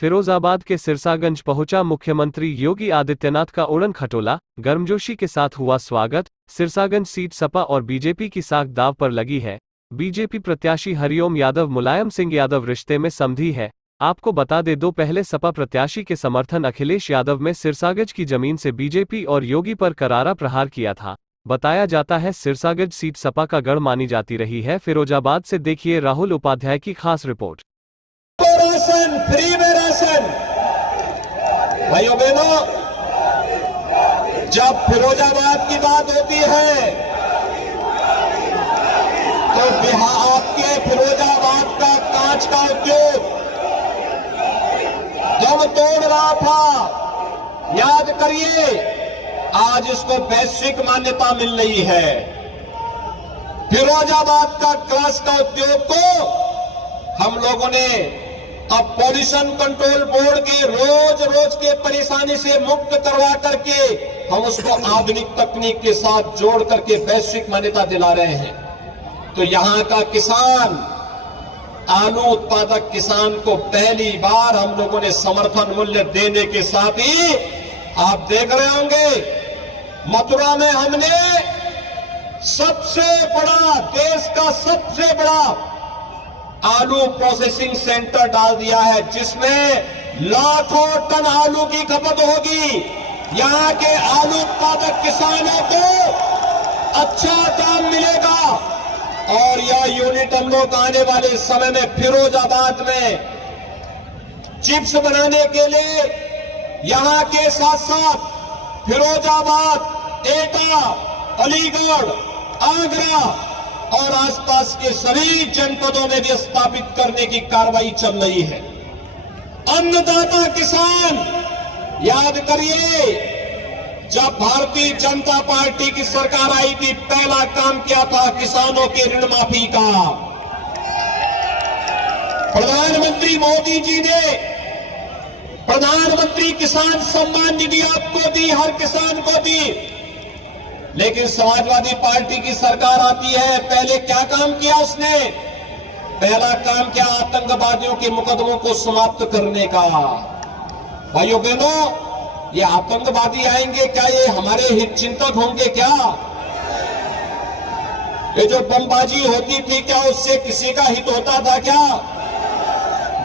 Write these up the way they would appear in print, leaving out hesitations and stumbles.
फिरोजाबाद के सिरसागंज पहुंचा मुख्यमंत्री योगी आदित्यनाथ का उड़न खटोला, गर्मजोशी के साथ हुआ स्वागत। सिरसागंज सीट सपा और बीजेपी की साख दांव पर लगी है। बीजेपी प्रत्याशी हरिओम यादव मुलायम सिंह यादव रिश्ते में समधी है। आपको बता दें, दो पहले सपा प्रत्याशी के समर्थन अखिलेश यादव में सिरसागंज की जमीन से बीजेपी और योगी पर करारा प्रहार किया था। बताया जाता है सिरसागंज सीट सपा का गढ़ मानी जाती रही है। फिरोजाबाद से देखिए राहुल उपाध्याय की खास रिपोर्ट। राशन फ्री में राशन। भाइयों बहनों, जब फिरोजाबाद की बात होती है तो बिहार आपके फिरोजाबाद का कांच का उद्योग दम तोड़ रहा था। याद करिए, आज इसको वैश्विक मान्यता मिल रही है। फिरोजाबाद का ग्लास का उद्योग को हम लोगों ने अब पॉल्यूशन कंट्रोल बोर्ड के रोज के परेशानी से मुक्त करवा करके हम उसको आधुनिक तकनीक के साथ जोड़ करके वैश्विक मान्यता दिला रहे हैं। तो यहां का किसान, आलू उत्पादक किसान को पहली बार हम लोगों ने समर्थन मूल्य देने के साथ ही आप देख रहे होंगे, मथुरा में हमने सबसे बड़ा, देश का सबसे बड़ा आलू प्रोसेसिंग सेंटर डाल दिया है, जिसमें लाखों टन आलू की खपत होगी। यहां के आलू उत्पादक किसानों को अच्छा दाम मिलेगा और यह यूनिट हम लोग आने वाले समय में फिरोजाबाद में चिप्स बनाने के लिए यहां के साथ साथ फिरोजाबाद, एटा, अलीगढ़, आगरा और आसपास के सभी जनपदों में भी स्थापित करने की कार्रवाई चल रही है। अन्नदाता किसान, याद करिए, जब भारतीय जनता पार्टी की सरकार आई थी, पहला काम किया था किसानों के ऋण माफी का। प्रधानमंत्री मोदी जी ने प्रधानमंत्री किसान सम्मान निधि आपको दी, हर किसान को दी। लेकिन समाजवादी पार्टी की सरकार आती है, पहले क्या काम किया उसने? पहला काम किया आतंकवादियों के मुकदमों को समाप्त करने का। भाइयों बहनों, ये आतंकवादी आएंगे क्या ये हमारे हित चिंतक होंगे क्या? ये जो बमबाजी होती थी, क्या उससे किसी का हित होता था क्या?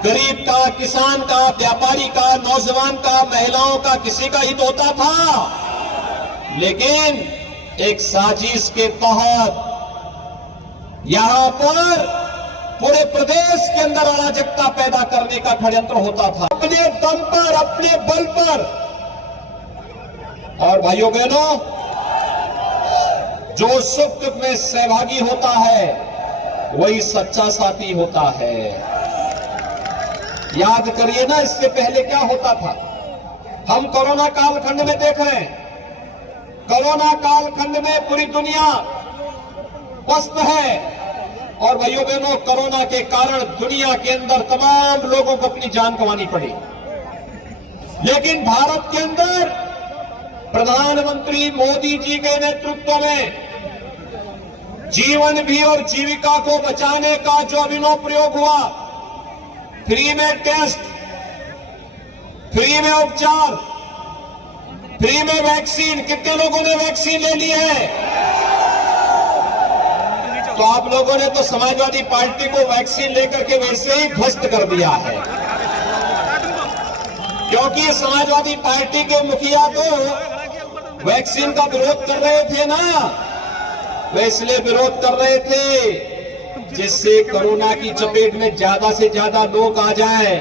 गरीब का, किसान का, व्यापारी का, नौजवान का, महिलाओं का किसी का हित होता था? लेकिन एक साजिश के तहत यहां पर पूरे प्रदेश के अंदर अराजकता पैदा करने का षड्यंत्र होता था, अपने दम पर, अपने बल पर। और भाइयों बहनों, जो सुख दुख में सहभागी होता है वही सच्चा साथी होता है। याद करिए ना, इससे पहले क्या होता था? हम कोरोना कालखंड में देख रहे हैं। कोरोना कालखंड में पूरी दुनिया पस्त है और भाइयों बहनों, कोरोना के कारण दुनिया के अंदर तमाम लोगों को अपनी जान गंवानी पड़ी। लेकिन भारत के अंदर प्रधानमंत्री मोदी जी के नेतृत्व में जीवन भी और जीविका को बचाने का जो अभिनव प्रयोग हुआ, फ्री में टेस्ट, फ्री में उपचार, फ्री में वैक्सीन। कितने लोगों ने वैक्सीन ले ली है? तो आप लोगों ने तो समाजवादी पार्टी को वैक्सीन लेकर के वैसे ही ध्वस्त कर दिया है, क्योंकि समाजवादी पार्टी के मुखिया तो वैक्सीन का विरोध कर रहे थे ना। वे इसलिए विरोध कर रहे थे जिससे कोरोना की चपेट में ज्यादा से ज्यादा लोग आ जाए,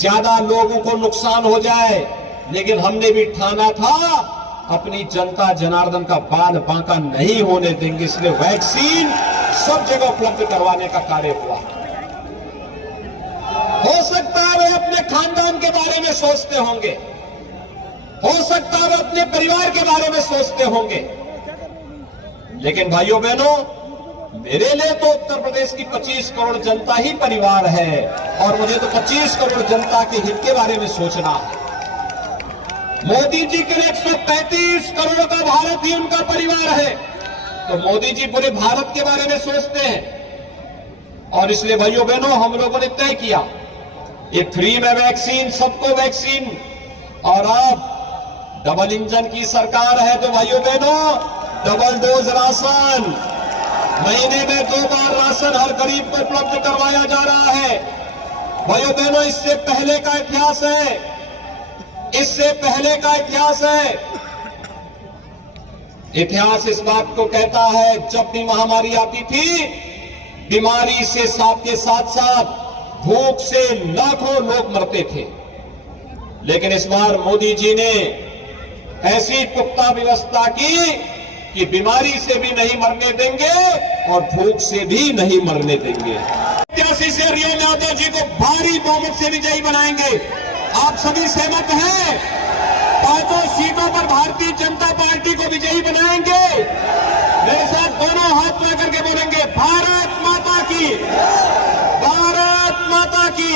ज्यादा लोगों को नुकसान हो जाए। लेकिन हमने भी ठाना था अपनी जनता जनार्दन का बाल बांका नहीं होने देंगे, इसलिए वैक्सीन सब जगह उपलब्ध करवाने का कार्य हुआ। हो सकता है वे अपने खानदान के बारे में सोचते होंगे, हो सकता है वे अपने परिवार के बारे में सोचते होंगे, लेकिन भाइयों बहनों, मेरे लिए तो उत्तर प्रदेश की 25 करोड़ जनता ही परिवार है और मुझे तो 25 करोड़ जनता के हित के बारे में सोचना है। मोदी जी के लिए 135 करोड़ का भारत ही उनका परिवार है, तो मोदी जी पूरे भारत के बारे में सोचते हैं। और इसलिए भाइयों बहनों, हम लोगों ने तय किया ये फ्री में वैक्सीन, सबको वैक्सीन, और अब डबल इंजन की सरकार है तो भाइयों बहनों डबल डोज राशन, महीने में 2 बार राशन हर गरीब को उपलब्ध करवाया जा रहा है। भाइयों बहनों, इससे पहले का इतिहास है, इससे पहले का इतिहास है। इतिहास इस बात को कहता है, जब भी महामारी आती थी, बीमारी से के साथ साथ भूख से लाखों लोग मरते थे। लेकिन इस बार मोदी जी ने ऐसी पुख्ता व्यवस्था की कि बीमारी से भी नहीं मरने देंगे और भूख से भी नहीं मरने देंगे। 87 से रियल यादव जी को भारी बहुमत से विजयी बनाएंगे। आप सभी सहमत हैं? 5 सीटों पर भारतीय जनता पार्टी को विजयी बनाएंगे। मेरे साथ दोनों हाथ लेकर के बोलेंगे, भारत माता की, भारत माता की।